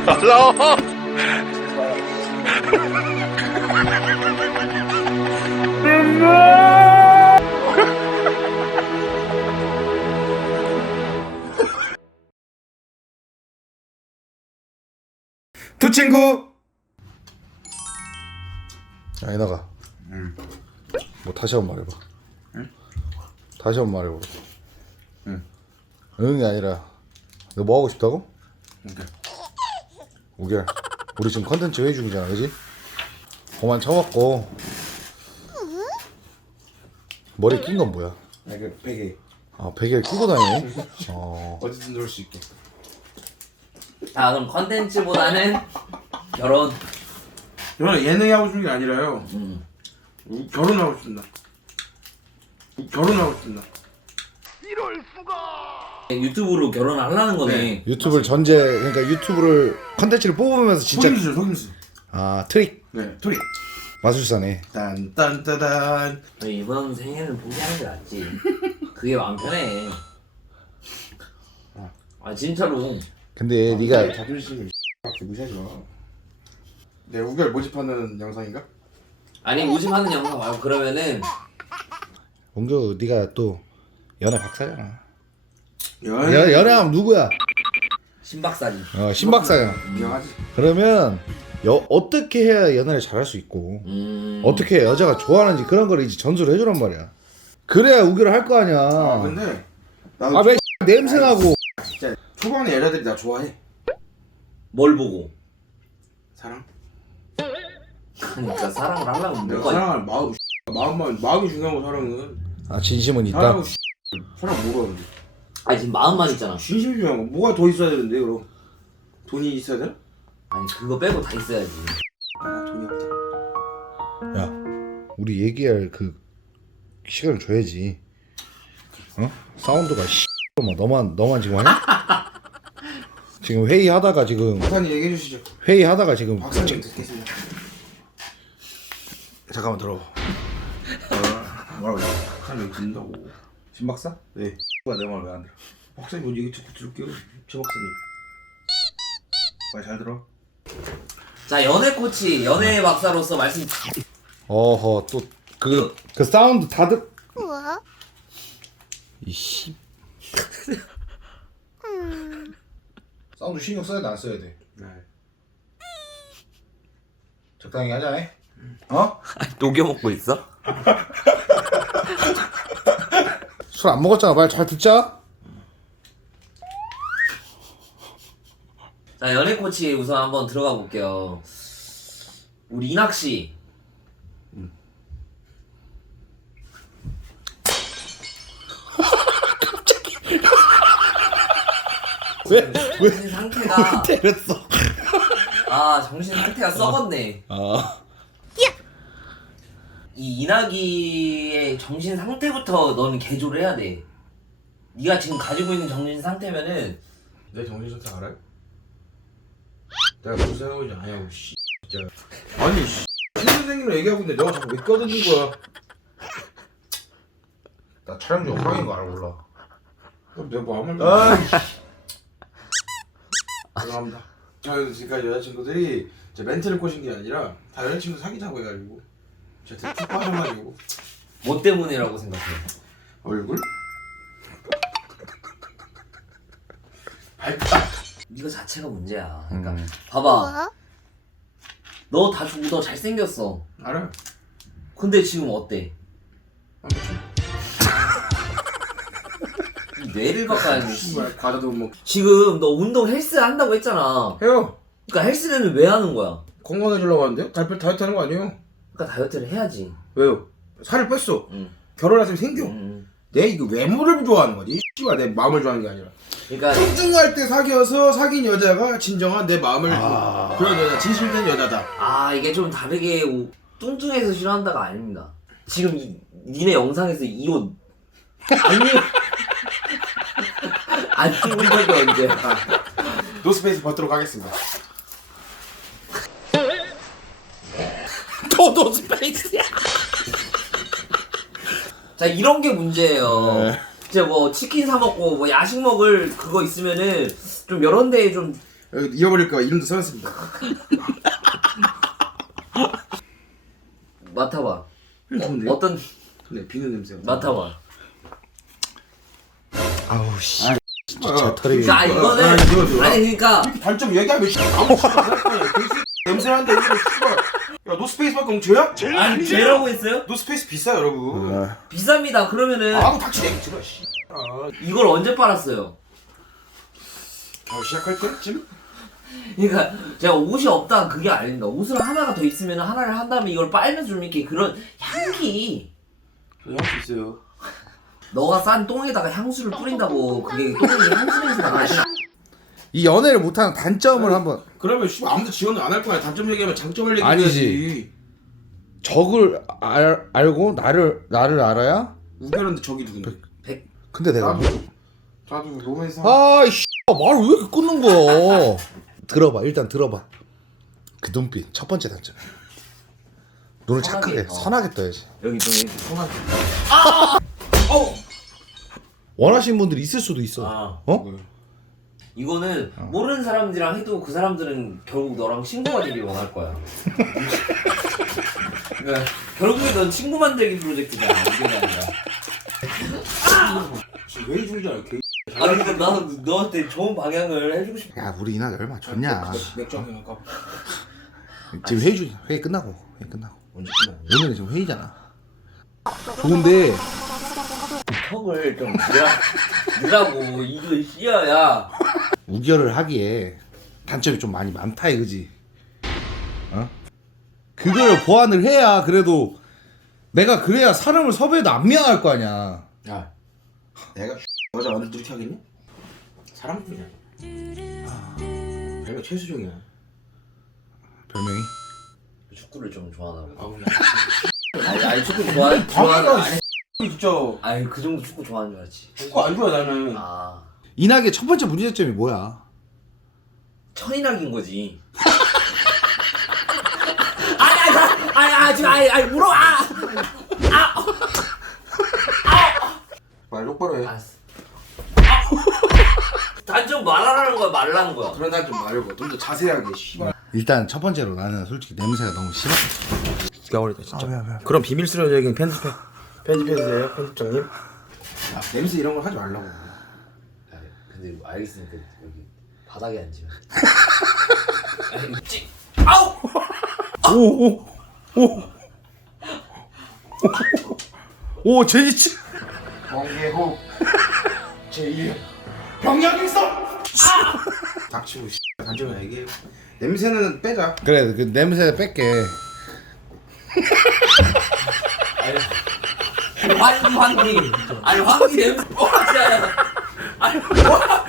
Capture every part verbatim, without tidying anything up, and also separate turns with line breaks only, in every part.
두 친구. 야 이나가. 응. 뭐 다시 한번 말해봐. 응? 다시 한번 말해봐. 응. 응이 아니라 너 뭐 하고 싶다고?
오케이.
우결. 우리 지금 컨텐츠 회의 중이잖아, 그지? 그만 쳐먹고. 머리 낀 건 뭐야?
아, 그 베개.
아 베개 끼고 다니네. 어.
어디든 놀 수 있게.
자 그럼 컨텐츠보다는 결혼.
저는 예능이 하고 싶은 게 아니라요.
음.
우- 결혼하고 싶습니다. 우- 결혼하고 싶습니다.
유튜브로 결혼을 하려는 거네.
네.
유튜브를 전제 그러니까 유튜브를 컨텐츠를 뽑으면서 진짜
속임수죠, 속임수.
아 트릭
네, 토리.
마술사네.
딴딴따단.
이번 생애는 포기하는 게 낫지. 그게 마음 편해. 아 진짜로.
근데 네가
자존심을 밖에 무시하지 마. 네, 우결 모집하는 영상인가?
아니 모집하는 영상 말고 그러면은
원규 네가 또 연애 박사잖아.
연.
연 연애하면 누구야?
신박사지.
어 신박사야.
유명하지.
그러면 여, 어떻게 해야 연애를 잘할 수 있고
음.
어떻게 해야 여자가 좋아하는지 그런 걸 이제 전수를 해주란 말이야. 그래야 우결을 할 거 아니야.
아, 근데 나도
아 왜 냄새나고.
진짜 초반에 여자들이 나 좋아해.
뭘 보고?
사랑.
그러니까 사랑을 하려면
내가
뭐가?
사랑할 마음. 마음만 마음이 중요한 거 사랑은.
아 진심은 있다.
사랑은 사랑 뭐가 근데?
아니 지금 마음만 있잖아.
진심이 중요한 거. 뭐가 더 있어야 되는데 그럼? 돈이 있어야 되나?
아니 그거 빼고 다 있어야지.
아, 나 돈이 없다.
야 우리 얘기할 그 시간을 줘야지. 어? 사운드가 씨. 뭐 너만 너만 지금 하냐? 지금 회의하다가 지금
박사님 얘기해 주시죠.
회의하다가 지금
박사님 듣겠습니다.
잠깐만 들어.
뭐라고? 박사님 여기 듣는다고.
신박사?
네.
누가 내 말 왜 안 들어?
박사님 뭐 얘기 듣고 들을게요. 제 박사님.
말 잘 들어.
자 연애 코치, 연애 박사로서 말씀.
어허 또 그 그 사운드 다 듣. 이씨. 사운드 신경 써야 돼 안 써야 돼?
네.
적당히 하자. 해. 어?
녹여 먹고 있어?
술 안 먹었잖아. 말 잘 듣자.
자 연애 코치 우선 한번 들어가 볼게요. 우리 이낙 씨.
왜? 왜?
정신 상태가
때렸어?
아 정신 상태가 썩었네.
아.
이 이낙이의 정신 상태부터 너는 개조를 해야 돼. 네가 지금 가지고 있는 정신 상태면은
내 정신 상태 알아요? 내가 무서워하지 않냐고 씨. 진짜. 아니 씨. 신 선생님이랑 얘기하고 있는데 너가 자꾸 왜 껴드는 거야?
나 촬영 중 상인 거 알아 몰라.
그럼 내가 뭐 아무 말도
아.
안 해. 죄송합니다. 저는 지금까지 여자친구들이 제 멘트를 꼬신 게 아니라 다 여자친구 사귀자고 해가지고 제가 되게 푹 빠져가지고
뭐 때문이라고 생각해?
얼굴? 발딱.
이거 자체가 문제야. 그러니까
음.
봐봐. 너 다 좋고 너 잘생겼어.
알아요?
근데 지금 어때? 이 뇌를 바꿔야지.
씨발 과자도 못 먹.
지금 너 운동 헬스 한다고 했잖아.
해요.
그러니까 헬스는 왜 하는 거야?
건강해지려고 하는데요? 다이어트, 다이어트 하는 거 아니에요?
그러니까 다이어트를 해야지.
왜요? 살을 뺐어.
응.
결혼했으면 생겨.
음.
내 이거 외모를 좋아하는 거지. 씨발 내 마음을 좋아하는 게 아니라.
그러니까
뚱뚱할 때 사귀어서 사귄 여자가 진정한 내 마음을
아.
그런 여자, 진실된 여자다.
아 이게 좀 다르게 오- 뚱뚱해서 싫어한다가 아닙니다. 지금 이, 니네 영상에서 이 옷 아니 안 찍은 적이 언제?
노스페이스 받도록 하겠습니다.
도도 스페이스야. 자 이런 게 문제예요.
네.
이제 뭐 치킨 사 먹고 뭐 야식 먹을 그거 있으면은 좀 여러 데에 좀
여기 잃어버릴까 이름도 써놨습니다.
맡아봐.
좋은데요?
어떤
네, 비누 냄새가.
맡아봐.
아우 씨.
아,
진짜
아,
털이.
자 이거는
아, 이거 좋아.
아니 그러니까
단점 얘기하면 씨 아무 씨발 할 거야. 냄새 난다 이거 씨발. 야 노스페이스밖에 엉쳐야?
아니 죄라고 했어요?
노스페이스 비싸 여러분.
아,
비쌉니다. 그러면은
아무 닥치 얘기 들어 씨. 아,
이걸 언제 빨았어요?
겨울 시작할 때쯤?
그러니까 제가 옷이 없다 그게 아닙니다. 옷을 하나가 더 있으면 하나를 한 다음에 이걸 빨면서 좀 이렇게 그런 향기.
저할수 있어요.
너가 싼 똥에다가 향수를 뿌린다고 그게 똥이 향수 냄새가 나지.
이 연애를 못하는 단점을 한번.
그러면 씨 아무도 지원을 안 할 거야. 단점 얘기하면 장점을
아니지.
얘기해야지.
적을 알, 알고 나를 나를 알아야.
우결한데 저기 누군데?
백
근데 내가
나도 나도 로맨스.
아이씨 말을 왜 이렇게 끊는 거야? 들어봐 일단 들어봐. 그 눈빛 첫 번째 단점. 눈을
선하게,
착하게
어.
선하게 떠야지.
여기 좀 이렇게 손하게.
원하시는 분들이 있을 수도 있어.
아
어?
이거는 모르는 사람들이랑 해도 그 사람들은 결국 너랑 친구가 되길 원할 거야. 그러니까 결국에 넌 친구 만들기 프로젝트잖아. 이게 아니라.
지금 왜 이중이잖아 개.
아니 근데 나는 너한테 좋은 방향을 해주고 싶어.
야 우리 이날 얼마 좋냐?
맥주 한잔 할까?
지금 회의 중 회의 끝나고 회의 끝나고
언제 끝나?
오늘은 지금 회의잖아. 좋은데
턱을 좀 느라, 느라고 이거 씌어야.
우결을 하기에 단점이 좀 많이 많다 이거지. 어? 그걸 보완을 해야 그래도 내가 그래야 사람을 섭외해도 안 미안할 거 아니야.
야, 내가 여자 완전 이렇게 하겠니? 사람뿐이야. 아, 별명 최수종이야.
별명이?
축구를 좀 좋아하나 봐.
아우,
아니, 아니 축구 좋아 좋아하는
방해가
아니
진짜
아니 그 정도 축구 좋아하는 줄 알지.
축구 안 좋아 나는.
아
이낙의 첫 번째 문제점이 뭐야?
천이낙인 거지. 아니 아니 아니 아니 지금 아니 아니 물어 아.
말 똑바로 해.
알았어. 단점 말하라는 거야 말라는 거야.
그런 날 좀 말해봐. 좀 더 자세하게. 씨발.
일단 첫 번째로 나는 솔직히 냄새가 너무 심해.
죽여버리다 진짜.
아, 왜, 왜.
그럼 비밀스러운 얘기는 편집해. 편집해주세요 편집장님. 아, 냄새 이런 걸 하지 말라고.
근데 뭐 알겠으니까 여기 바닥에 앉으면. 아니 찌. 아우.
오오오오 오 제니치.
번개호 제일 병력일성. 닥치고 씨. 단점을 얘기해. 냄새는 빼자.
그래 그 냄새 뺄게.
아니 환기 아니 환기 냄새 뭐하냐. 아니 뭐야.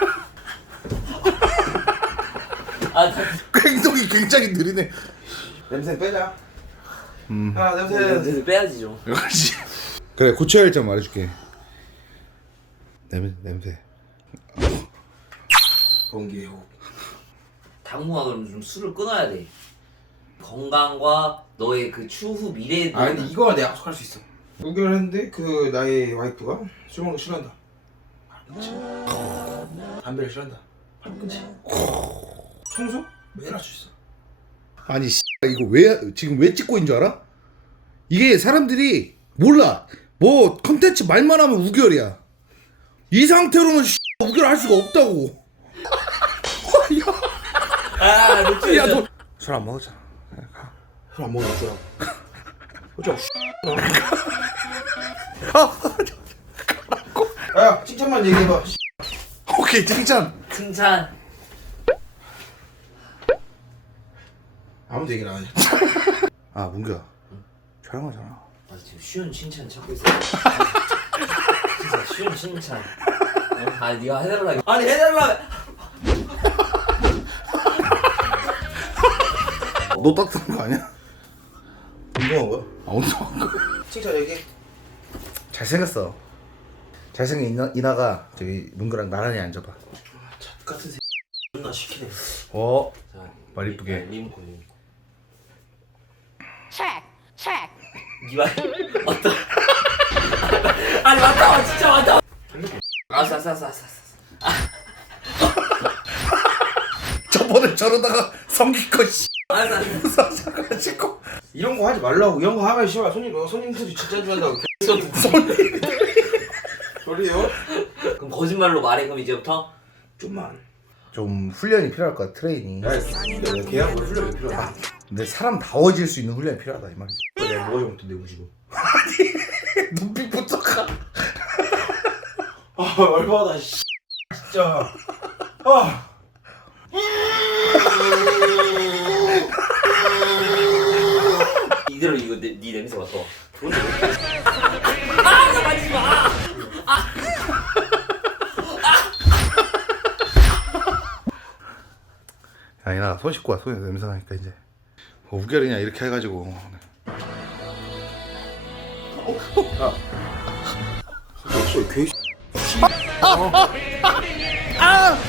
아
행동이 굉장히 느리네.
냄새 빼자.
음.
아 냄새.
냄새를 빼야지 좀.
역시. 그래 고쳐야 할 점 말해줄게. 냄새 냄새.
번개호.
당분간 그럼 좀 술을 끊어야 돼. 건강과 너의 그 추후 미래에
아 근데 이거 내가 약속할 수 있어. 우결했는데 그 나의 와이프가 술 먹는 거 싫어한다. 끊지. 담배를 싫어한다. 바로 끊지. 청소 매일 할 수 있어.
아니 씨 이거 왜 지금 왜 찍고 있는 줄 알아? 이게 사람들이 몰라. 뭐 컨텐츠 말만 하면 우결이야. 이 상태로는 씨 우결 할 수가 없다고.
아 놓쳐.
야 너 술 안 먹었잖아.
술 안 먹어 어쩌라고. 어쩌라고. 야 칭찬만 얘기해봐.
오케이 칭찬.
칭찬.
아무도 얘기를 안 해.
아 문규야 촬영하잖아.
아 지금 쉬운 칭찬 찾고 있어. 진짜 쉬운 칭찬. 어? 아니 네가 해달라. 아니 해달라.
너 딱딱한 거 아니야?
운동한 거야?
아 운동한 거.
칭찬 얘기해.
잘생겼어. 잘생긴 이나, 이나가 저기 문규랑 나란히 앉아봐.
잣 같은 새. 존나 시키네.
어.
자,
말 이쁘게.
리모컨 리모컨.
check, check.
니가 맞다. 아니 맞다 진짜 맞다. 아싸 아싸 아싸 아싸.
번을 저러다가 성기껏 씨
알았어 알았어.
잠깐 씻고
이런 거 하지 말라고. 이런 거 하면 씨발 손님 어, 손님들이 진짜 좋아한다고.
손님
소리요?
그럼 거짓말로 말해. 그럼 이제부터
좀만.
좀 훈련이 필요할 것 같아 트레이닝.
야, 야, 걔야 뭘 훈련이 필요하다.
근데 사람다워질 수 있는 훈련이 필요하다 이 말이지.
내가 뭐가 잘못된데 우지고.
눈빛부터 가.
아 얼마나 씨 진짜. 아.
이대로 이거 내, 네 냄새 맡아. 좋은데 왜? 아, 나 만지지 마.
아니나 손 씻고 와. 손에 냄새 나니까 이제 뭐 우결이냐 이렇게 해가지고.
역시 괴.